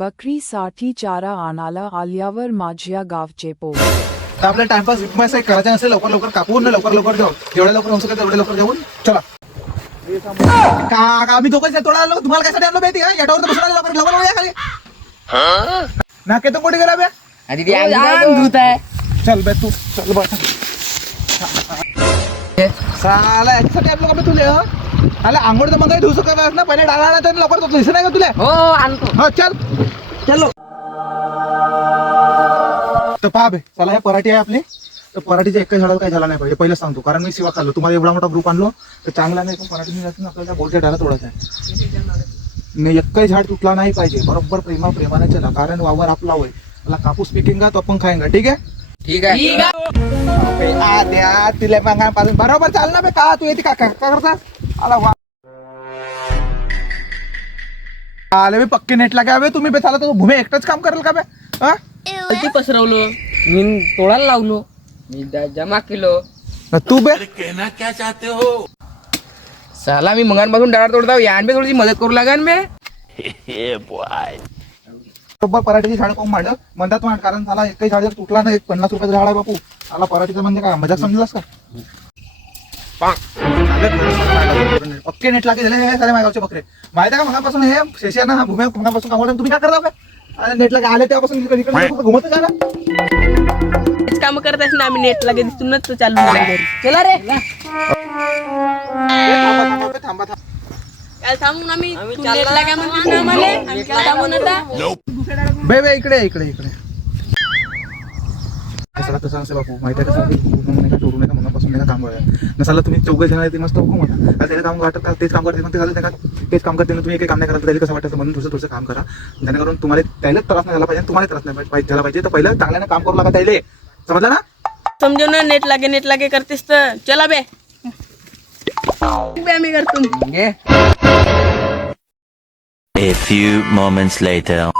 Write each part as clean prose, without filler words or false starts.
बकरीसाठी चारा आणायला आल्यावर माझ्या गावचे पोर. तर आपला टाइमपास विकमास करायचा नसेल, लवकर लवकर कापून लवकर लवकर जाऊ, जेवढ्या लवकर होऊ शकत तेवढ्या लवकर जाऊन चला. का आम्ही दोघंच तोडा आलो, तुम्हाला काय साठी आणलो माहिती का? याच्यावर तर बसून आलो, लवकर लवकर या खाली नाके तो कुठे गेला बे? चल बे तू चल बा. साला याच्यासाठी आणलो का बे तुले? अरे आंघोळ तर मग धुसू का ना, पहिले डाळा तर लवकर तो दिसत नाही का तुला? हो आणतो. हो चल चलो. तर पहा बे, चला हे पराठी आहे आपली. तर पराठीच्या एका झाडावर काय झाला नाही पाहिजे, पहिलं सांगतो, कारण मी शिवा खाल्लो. तुम्हाला एवढा मोठा ग्रुप आणलो तर चांगला नाही, पण पराठी नाही जाते, आपल्याला बोलच्या डाला तोडायचा आहे. एकही झाड तुटला नाही पाहिजे, बरोबर प्रेमाने चला, कारण वावर आपला होय. मला कापूस पिकिंगा तो आपण खाएंगा, ठीक आहे? ठीक आहे. आद्या तिला मागापासून बरोबर चाल ना बे. का तू येते का करता आला वा आले बे पक्के नेटला काय बे तुम्ही बे? चाला तो भूमी एकटाच काम करेल का बे? हा किती पसरवलो मी, तोडायला लावलो मी, जमा केलो. तू बे साला मी मंगांपासून डाळ तोडता, यान बे थोडीशी मदत करू लागेल बे. बरोबर पराठीची झाड कोण मांड म्हणतात मांड, कारण झाला एकही झाड जर तुटला नाही, 50 रुपयाचं झाड आहे बापू. आला पराठीचं म्हणजे काय मजाक समजलास का? पक्के नेट लागे झाले हे सारे माझ्याचे बकरे. माहिती आहे का मगापासून हे शेषाना हा भूम्या मगापासून काम तुम्ही काय करता काय? नेट लागे आले त्यापासून घुमत जा ना. काम करत ना आम्ही, नेट लागे दिसून चालू. चला रे थांबा काय थांबून आम्ही, नेट लागे म्हणतो ना आम्हाला, आम्ही काय थांबून आता. बे बे इकडे इकडे इकडे. कशाला कसं असेल बापू, माहिती आहे का? टोरू नका मनापासून नका काम करायला. नसाला तुम्ही 14 जण ते मस्त हुकूम होता, त्याला काम वाटत का तेच काम करते, मग ते झालं का तेच काम करते ना, तुम्ही काही काम नाही करायला त्याला कसं वाटायचं, म्हणून थोडंसं काम करा, जेणेकरून तुम्हाला त्याला त्रास नाही झाला पाहिजे, तुम्हाला त्रास नाही झाला पाहिजे. तर पहिलं चांगल्यानं काम करू लागा त्याला, समजलं ना? समजू ना, नेट लागे करतेस तर चला बे. आम्ही करतो. A few moments later.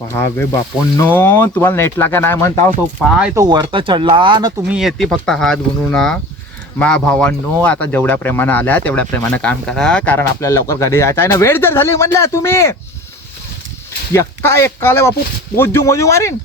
पहा बे बापोंनो, तुम्हाला नेट लागा नाही म्हणता तो पाय तो वरता चढला ना, तुम्ही येते फक्त हात गुणू ना. मा भावांनो, आता जेवढ्या प्रेमानं आल्या तेवढ्या प्रेमानं काम करा, कारण आपल्याला लवकर गाडी यायचं आहे ना. वेळ जर झाली म्हणल्या तुम्ही एकाला बापू मोजू मारीन.